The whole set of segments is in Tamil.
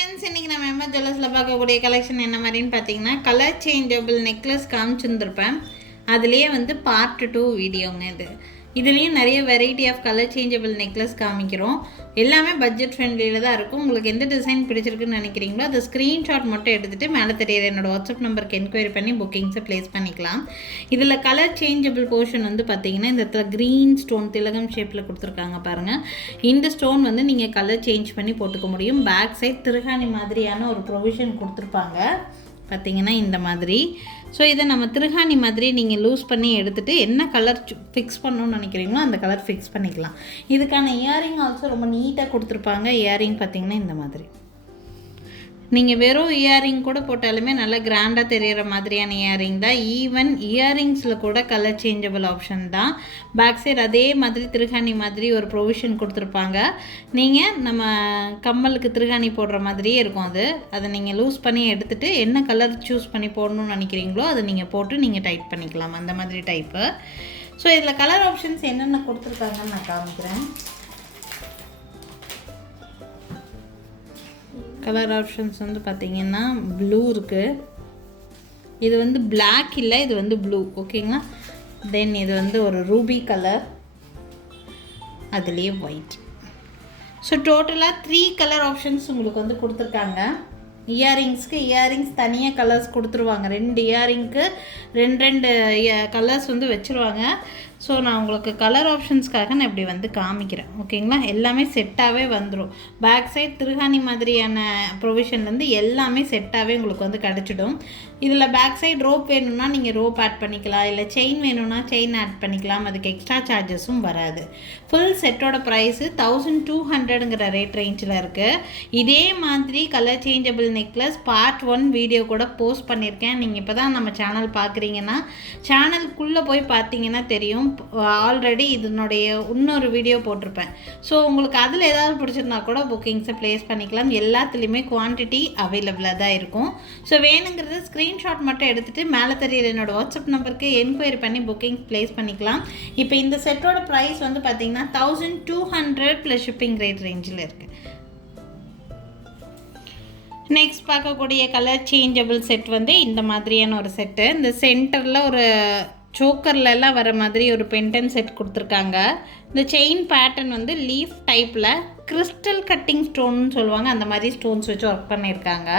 ஃப்ரெண்ட்ஸ், இன்றைக்கி நம்ம எம்எஸ் ஜுவல்லர்ஸில் பார்க்கக்கூடிய கலெக்ஷன் என்ன மாதிரின்னு பார்த்தீங்கன்னா, கலர் சேஞ்சபிள் நெக்லஸ் காமிச்சிருந்துருப்பேன். அதுலேயே வந்து பார்ட் 2 வீடியோங்க இது. இதுலேயும் நிறைய variety of colour changeable necklace காமிக்கிறோம். எல்லாமே பட்ஜெட் ஃப்ரெண்ட்லியில் தான் இருக்கும். உங்களுக்கு எந்த டிசைன் பிடிச்சிருக்குன்னு நினைக்கிறீங்களோ அதை ஸ்க்ரீன்ஷாட் மட்டும் எடுத்துகிட்டு மேலே தெரியுற என்னோடய வாட்ஸ்அப் நம்பருக்கு என்கொயரி பண்ணி புக்கிங்ஸை ப்ளேஸ் பண்ணிக்கலாம். இதில் கலர் சேஞ்சபிள் போர்ஷன் வந்து பார்த்திங்கன்னா, இந்த க்ரீன் ஸ்டோன் திலகம் ஷேப்பில் கொடுத்துருக்காங்க பாருங்கள். இந்த ஸ்டோன் வந்து நீங்கள் கலர் சேஞ்ச் பண்ணி போட்டுக்க முடியும். பேக் சைட் திருகாணி மாதிரியான ஒரு ப்ரொவிஷன் கொடுத்துருப்பாங்க பார்த்திங்கன்னா இந்த மாதிரி. ஸோ இதை நம்ம திருகாணி மாதிரி நீங்கள் லூஸ் பண்ணி எடுத்துகிட்டு என்ன கலர் ஃபிக்ஸ் பண்ணணும்னு நினைக்கிறீங்களோ அந்த கலர் ஃபிக்ஸ் பண்ணிக்கலாம். இதுக்கான இயரிங் ஆல்சோ ரொம்ப நீட்டாக கொடுத்துருப்பாங்க. இயரிங் பார்த்திங்கன்னா இந்த மாதிரி நீங்கள் வெறும் இயரிங் கூட போட்டாலுமே நல்லா கிராண்டாக தெரிகிற மாதிரியான இயரிங் தான். ஈவன் இயரிங்ஸில் கூட கலர் சேஞ்சபிள் ஆப்ஷன் தான். பேக் சைடு அதே மாதிரி திருகாணி மாதிரி ஒரு ப்ரொவிஷன் கொடுத்துருப்பாங்க. நீங்கள் நம்ம கம்மலுக்கு திருகாணி போடுற மாதிரியே இருக்கும் அது. அதை நீங்கள் லூஸ் பண்ணி எடுத்துகிட்டு என்ன கலர் சூஸ் பண்ணி போடணும்னு நினைக்கிறீங்களோ அதை நீங்கள் போட்டு நீங்கள் டைட் பண்ணிக்கலாம். அந்த மாதிரி டைப்பு. ஸோ இதில் கலர் ஆப்ஷன்ஸ் என்னென்ன கொடுத்துருக்காங்கன்னு நான் காமிக்கிறேன். கலர் ஆப்ஷன்ஸ் வந்து பார்த்திங்கன்னா ப்ளூ இருக்குது. இது வந்து பிளாக் இல்லை, இது வந்து ப்ளூ. ஓகேங்களா. தென் இது வந்து ஒரு ரூபி கலர், அதுலேயே ஒயிட். ஸோ டோட்டலாக 3 கலர் ஆப்ஷன்ஸ் உங்களுக்கு வந்து கொடுத்துருக்காங்க. இயரிங்ஸ்க்கு இயரிங்ஸ் தனியாக கலர்ஸ் கொடுத்துருவாங்க. 2 இயரிங்க்கு 2 கலர்ஸ் வந்து வச்சுருவாங்க. ஸோ நான் உங்களுக்கு கலர் ஆப்ஷன்ஸ்க்காக நான் இப்படி வந்து காமிக்கிறேன். ஓகேங்களா. எல்லாமே செட்டாகவே வந்துடும். பேக் சைட் திருகாணி மாதிரியான ப்ரொவிஷன்லேருந்து எல்லாமே செட்டாகவே உங்களுக்கு வந்து கிடச்சிடும். இதில் பேக் சைட் ரோப் வேணும்னா நீங்கள் ரோப் ஆட் பண்ணிக்கலாம், இல்லை செயின் வேணும்னா செயின் ஆட் பண்ணிக்கலாம். அதுக்கு எக்ஸ்ட்ரா சார்ஜஸும் வராது. ஃபுல் செட்டோட ப்ரைஸு 1200ங்கிற ரேட் ரேஞ்சில் இருக்குது. இதே மாதிரி colour changeable necklace part 1 video கூட போஸ்ட் பண்ணியிருக்கேன். நீங்கள் இப்போ தான் நம்ம சேனல் பார்க்குறீங்கன்னா சேனலுக்குள்ளே போய் பார்த்தீங்கன்னா தெரியும். ஆல்ரெடி இதனுடைய இன்னொரு வீடியோ போட்டிருப்பேன். ஸோ உங்களுக்கு அதில் ஏதாவது பிடிச்சிருந்தா கூட புக்கிங்ஸை ப்ளேஸ் பண்ணிக்கலாம். எல்லாத்துலேயுமே குவான்டிட்டி அவைலபிளாக தான் இருக்கும். ஸோ வேணுங்கிறது ஸ்க்ரீன்ஷாட் மட்டும் எடுத்துகிட்டு மேலே தெரியுற என்னோடய வாட்ஸ்அப் நம்பருக்கு என்கொயரி பண்ணி புக்கிங்ஸ் ப்ளேஸ் பண்ணிக்கலாம். இப்போ இந்த செட்டோட ப்ரைஸ் வந்து பார்த்திங்கன்னா 1200 ப்ளஸ் ஷிப்பிங் ரேட் ரேஞ்சில் இருக்குது. நெக்ஸ்ட் பார்க்கக்கூடிய கலர் சேஞ்சபிள் செட் வந்து இந்த மாதிரியான ஒரு செட்டு. இந்த சென்டரில் ஒரு சோக்கர்லலாம் வர மாதிரி ஒரு பென்டன் செட் கொடுத்துருக்காங்க. இந்த செயின் பேட்டர்ன் வந்து லீஃப் டைப்பில் கிறிஸ்டல் கட்டிங் ஸ்டோன்னு சொல்லுவாங்க, அந்த மாதிரி ஸ்டோன்ஸ் வச்சு ஒர்க் பண்ணியிருக்காங்க.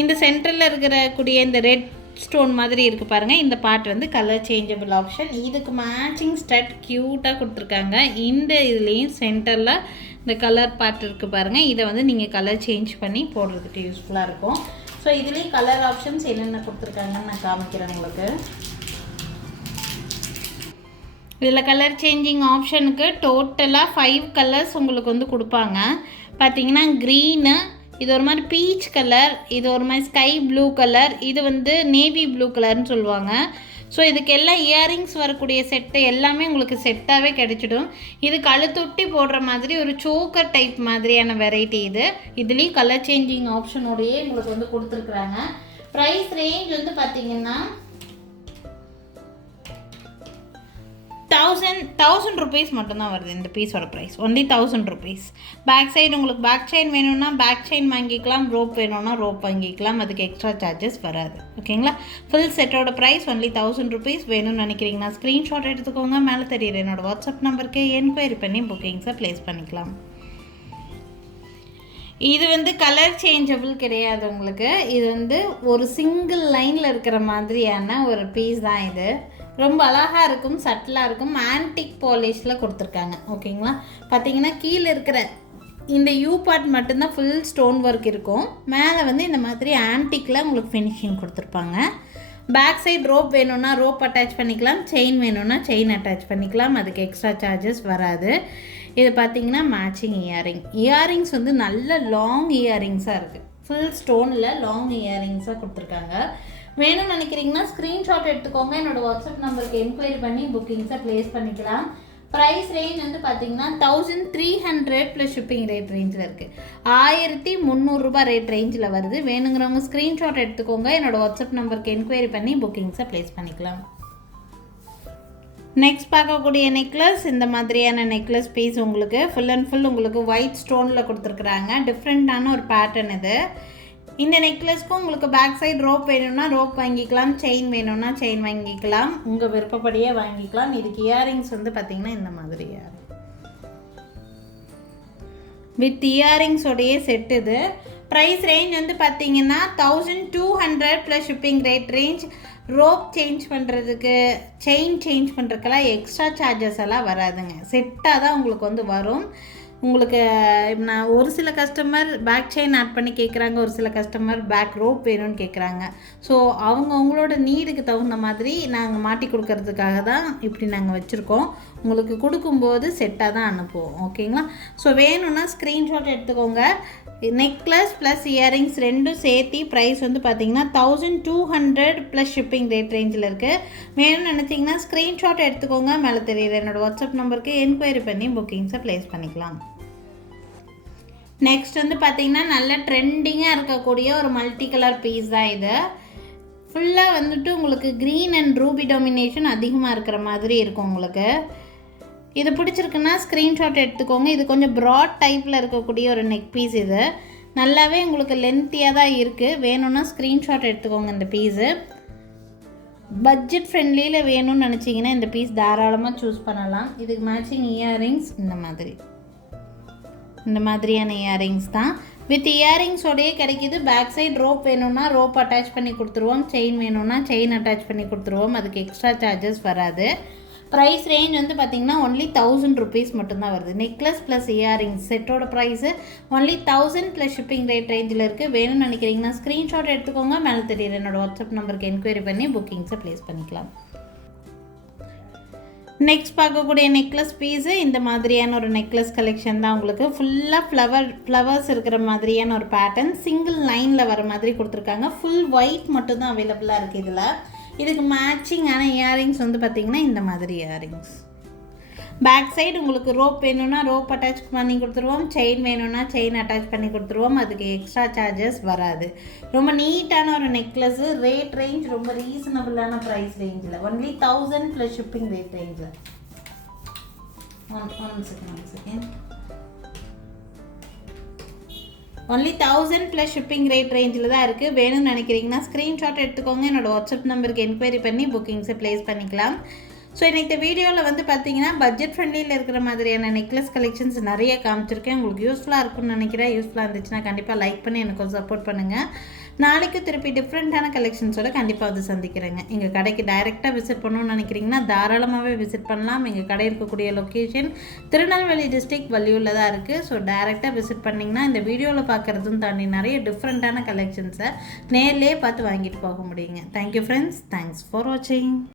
இந்த சென்டரில் இருக்கிறக்கூடிய இந்த ரெட் ஸ்டோன் மாதிரி இருக்குது பாருங்கள். இந்த பார்ட் வந்து கலர் சேஞ்சபிள் ஆப்ஷன். இதுக்கு மேட்சிங் ஸ்டட் க்யூட்டாக கொடுத்துருக்காங்க. இந்த இதுலேயும் சென்டரில் இந்த கலர் பார்ட் இருக்குது பாருங்கள். இதை வந்து நீங்கள் கலர் சேஞ்ச் பண்ணி போடுறதுக்கு யூஸ்ஃபுல்லாக இருக்கும். ஸோ இதுலேயும் கலர் ஆப்ஷன்ஸ் என்னென்ன கொடுத்துருக்காங்கன்னு நான் காமிக்கிறேன் உங்களுக்கு. இதில் கலர் சேஞ்சிங் ஆப்ஷனுக்கு டோட்டலாக 5 கலர்ஸ் உங்களுக்கு வந்து கொடுப்பாங்க. பார்த்தீங்கன்னா க்ரீனு, இது ஒரு மாதிரி பீச் கலர், இது ஒரு மாதிரி ஸ்கை ப்ளூ கலர், இது வந்து நேவி ப்ளூ கலர்னு சொல்லுவாங்க. ஸோ இதுக்கு எல்லாம் இயரிங்ஸ் வரக்கூடிய செட்டு எல்லாமே உங்களுக்கு செட்டாகவே கிடைச்சிடும். இது கழுத்தொட்டி போடுற மாதிரி ஒரு சோக்கர் டைப் மாதிரியான வெரைட்டி இது. இதுலேயும் கலர் சேஞ்சிங் ஆப்ஷனோடையே உங்களுக்கு வந்து கொடுத்துருக்குறாங்க. ப்ரைஸ் ரேஞ்ச் வந்து பார்த்திங்கன்னா 1000 ருபீஸ் மட்டும்தான் வருது. இந்த பீஸோட price only 1000 rupees. Back side உங்களுக்கு பேக் செயின் வேணும்னா பேக் செயின் வாங்கிக்கலாம், ரோப் வேணும்னா ரோப் வாங்கிக்கலாம். அதுக்கு எக்ஸ்ட்ரா சார்ஜஸ் வராது. ஓகேங்களா. ஃபுல் செட்டோட ப்ரைஸ் ஒன்லி 1000 ருபீஸ். வேணும்னு நினைக்கிறீங்கன்னா ஸ்க்ரீன்ஷாட் எடுத்துக்கோங்க. மேலே தெரியுற என்னோடய வாட்ஸ்அப் நம்பருக்கு என்கொயரி பண்ணி புக்கிங்ஸை ப்ளேஸ் பண்ணிக்கலாம். இது வந்து கலர் சேஞ்சபிள் கிடையாது உங்களுக்கு. இது வந்து ஒரு சிங்கிள் லைனில் இருக்கிற மாதிரியான ஒரு பீஸ் தான் இது. ரொம்ப அழகாக இருக்கும், சட்டிலாக இருக்கும். ஆன்டிக் பாலிஷில் கொடுத்துருக்காங்க. ஓகேங்களா. பார்த்தீங்கன்னா கீழே இருக்கிற இந்த யூ பார்ட் மட்டும்தான் ஃபுல் ஸ்டோன் ஒர்க் இருக்கும். மேலே வந்து இந்த மாதிரி ஆன்டிக்கில் உங்களுக்கு ஃபினிஷிங் கொடுத்துருப்பாங்க. பேக் சைடு ரோப் வேணும்னா ரோப் அட்டாச் பண்ணிக்கலாம், செயின் வேணும்னா செயின் அட்டாச் பண்ணிக்கலாம். அதுக்கு எக்ஸ்ட்ரா சார்ஜஸ் வராது. இது பார்த்திங்கன்னா மேட்சிங் இயரிங்ஸ் வந்து நல்ல லாங் இயரிங்ஸாக இருக்குது. ஃபுல் ஸ்டோனில் லாங் இயரிங்ஸாக கொடுத்துருக்காங்க. வேணும்னு நினைக்கிறீங்கன்னா ஸ்க்ரீன்ஷாட் எடுத்துக்கோங்க. என்னோடய வாட்ஸ்அப் நம்பருக்கு என்கொயரி பண்ணி புக்கிங்ஸை ப்ளேஸ் பண்ணிக்கலாம். ப்ரைஸ் ரேஞ்ச் வந்து பார்த்திங்கன்னா 1300 ப்ளஸ் ஷிப்பிங் ரேட் ரேஞ்சில் இருக்குது. 1300 ரூபாய் ரேட் ரேஞ்சில் வருது. வேணுங்கிறவங்க ஸ்க்ரீன்ஷாட் எடுத்துக்கோங்க. என்னோடய வாட்ஸ்அப் நம்பருக்கு என்கொயரி பண்ணி புக்கிங்ஸை ப்ளேஸ் பண்ணிக்கலாம். நெக்ஸ்ட் பார்க்கக்கூடிய நெக்லஸ் இந்த மாதிரியான நெக்லஸ் பீஸ் உங்களுக்கு ஃபுல் அண்ட் ஃபுல் உங்களுக்கு ஒயிட் ஸ்டோனில் கொடுத்துருக்குறாங்க. டிஃப்ரெண்ட்டான ஒரு பேட்டர்ன் இது. இந்த நெக்லஸ்க்கும் உங்களுக்கு பேக் சைடு ரோப் வேணும்னா ரோப் வாங்கிக்கலாம், செயின் வேணும்னா செயின் வாங்கிக்கலாம், உங்கள் விருப்பப்படியே வாங்கிக்கலாம். இதுக்கு இயரிங்ஸ் வந்து பார்த்திங்கன்னா இந்த மாதிரி வித் இயரிங்ஸோடைய செட். இது ப்ரைஸ் ரேஞ்ச் வந்து பார்த்திங்கன்னா 1200 plus shipping rate range. Rope change பண்ணுறதுக்கு செயின் சேஞ்ச் பண்ணுறதுக்கெல்லாம் எக்ஸ்ட்ரா சார்ஜஸ் எல்லாம் வராதுங்க. செட்டாக தான் உங்களுக்கு வந்து வரும். உங்களுக்கு நான் ஒரு சில கஸ்டமர் பேக் செயின் ஆட் பண்ணி கேட்குறாங்க, ஒரு சில கஸ்டமர் பேக் ரோப் வேணும்னு கேட்குறாங்க. ஸோ அவங்களோட நீடுக்கு தகுந்த மாதிரி நாங்கள் மாட்டி கொடுக்கறதுக்காக தான் இப்படி நாங்கள் வச்சுருக்கோம். உங்களுக்கு கொடுக்கும்போது செட்டாக தான் அனுப்புவோம். ஓகேங்களா? ஸோ வேணும்னா ஸ்க்ரீன்ஷாட் எடுத்துக்கோங்க. நெக்லஸ் ப்ளஸ் இயரிங்ஸ் ரெண்டும் சேர்த்தி ப்ரைஸ் வந்து பார்த்திங்கன்னா 1200 ப்ளஸ் ஷிப்பிங் ரேட் ரேஞ்சில் இருக்குது. வேணும்னு நினச்சிங்கன்னா ஸ்க்ரீன்ஷாட் எடுத்துக்கோங்க. மேலே தெரியுற என்னோடய வாட்ஸ்அப் நம்பருக்கு என்கொயரி பண்ணி புக்கிங்ஸை ப்ளேஸ் பண்ணிக்கலாம். நெக்ஸ்ட் வந்து பார்த்திங்கன்னா நல்ல ட்ரெண்டிங்காக இருக்கக்கூடிய ஒரு மல்டி கலர் பீஸ் தான் இது. ஃபுல்லாக வந்துட்டு உங்களுக்கு க்ரீன் அண்ட் ரூபி டாமினேஷன் அதிகமாக இருக்கிற மாதிரி இருக்கும். உங்களுக்கு இது பிடிச்சிருக்குன்னா ஸ்க்ரீன்ஷாட் எடுத்துக்கோங்க. இது கொஞ்சம் ப்ராட் டைப்பில் இருக்கக்கூடிய ஒரு நெக் பீஸ். இது நல்லாவே உங்களுக்கு லென்த்தியாக தான் இருக்குது. வேணும்னா ஸ்க்ரீன்ஷாட் எடுத்துக்கோங்க. இந்த பீஸு பட்ஜெட் ஃப்ரெண்ட்லியில் வேணும்னு நினச்சிங்கன்னா இந்த பீஸ் தாராளமாக சூஸ் பண்ணலாம். இதுக்கு மேட்சிங் இயரிங்ஸ் இந்த மாதிரியான இயரிங்ஸ் தான். வித் இயரிங்ஸோடையே கிடைக்கிது. பேக் சைடு ரோப் வேணும்னா ரோப் அட்டாச் பண்ணி கொடுத்துருவோம், செயின் வேணும்னா செயின் அட்டாச் பண்ணி கொடுத்துருவோம். அதுக்கு எக்ஸ்ட்ரா சார்ஜஸ் வராது. ப்ரைஸ் ரேஞ்ச் வந்து பார்த்திங்கன்னா ஒன்லி 1000 rupees மட்டும்தான் வருது. நெக்லஸ் ப்ளஸ் இயரிங்ஸ் செட்டோட price only 1000 plus shipping rate ரேஞ்சில் இருக்குது. வேணும்னு நினைக்கிறீங்கன்னா ஸ்க்ரீன்ஷாட் எடுத்துக்கோங்க. மேலே தெரியுற என்னோடய வாட்ஸ்அப் நம்பருக்கு என்கொயரி பண்ணி புக்கிங்ஸை ப்ளேஸ் பண்ணிக்கலாம். நெக்ஸ்ட் பார்க்கக்கூடிய நெக்லஸ் பீஸு இந்த மாதிரியான ஒரு நெக்லஸ் கலெக்ஷன் தான். உங்களுக்கு ஃபுல்லாக ஃப்ளவர்ஸ் இருக்கிற மாதிரியான ஒரு பேட்டர்ன் சிங்கிள் லைனில் வர மாதிரி கொடுத்துருக்காங்க. ஃபுல் ஒயிட் மட்டும் தான் அவைலபிளாக இருக்குது இதில். இதுக்கு மேட்சிங்கான இயரிங்ஸ் வந்து பார்த்திங்கன்னா இந்த மாதிரி இயரிங்ஸ். பேக் சைடு உங்களுக்கு ரோப் வேணும்னா ரோப் அட்டாச் பண்ணி கொடுத்துருவோம், செயின் வேணும்னா செயின் அட்டாச் பண்ணி கொடுத்துருவோம். அதுக்கு எக்ஸ்ட்ரா சார்ஜஸ் வராது. ரொம்ப நீட்டான ஒரு நெக்லஸ்ஸு. ரேட் ரேஞ்ச் ரொம்ப ரீசனபிளான ப்ரைஸ் ரேஞ்சில் ஒன்லி 1000 ப்ளஸ் ஷிப்பிங் ரேட் ரேஞ்சில். One second only 1000 plus shipping rate ரேஞ்சில் தான் இருக்குது. வேணும்னு நினைக்கிறீங்கன்னா ஸ்க்ரீன்ஷாட் எடுத்துக்கோங்க. என்னோடய வாட்ஸ்அப் நம்பருக்கு என்கொயரி பண்ணி புக்கிங்ஸை ப்ளேஸ் பண்ணிக்கலாம். ஸோ இன்றைக்கி இந்த வீடியோவில் வந்து பார்த்திங்கன்னா பட்ஜெட் ஃப்ரெண்ட்லியில் இருக்கிற மாதிரியான நெக்லஸ் கலெக்ஷன்ஸ் நிறைய காமிச்சிருக்கேன். உங்களுக்கு யூஸ்ஃபுல்லாக இருக்கும்னு நினைக்கிறேன். யூஸ்ஃபுல்லாக இருந்துச்சுன்னா கண்டிப்பாக லைக் பண்ணி எனக்கு கொஞ்சம் சப்போர்ட் பண்ணுங்கள். நாளைக்கு திருப்பி டிஃப்ரெண்ட்டான கலெக்ஷன்ஸோட கண்டிப்பாக வந்து சந்திக்கிறேங்க. எங்கள் கடைக்கு டைரெக்டாக விசிட் பண்ணணும்னு நினைக்கிறீங்கன்னா தாராளமாகவே விசிட் பண்ணலாம். எங்கள் கடை இருக்கக்கூடிய லொக்கேஷன் திருநெல்வேலி டிஸ்ட்ரிக்ட் வள்ளியூரில் தான் இருக்குது. ஸோ டைரெக்டாக விசிட் பண்ணிங்கன்னா இந்த வீடியோவில் பார்க்குறதும் தாண்டி நிறைய டிஃப்ரெண்ட்டான கலெக்ஷன்ஸை நேர்லேயே பார்த்து வாங்கிட்டு போக முடியுங்க. Thank you friends. தேங்க்ஸ் ஃபார் வாட்சிங்.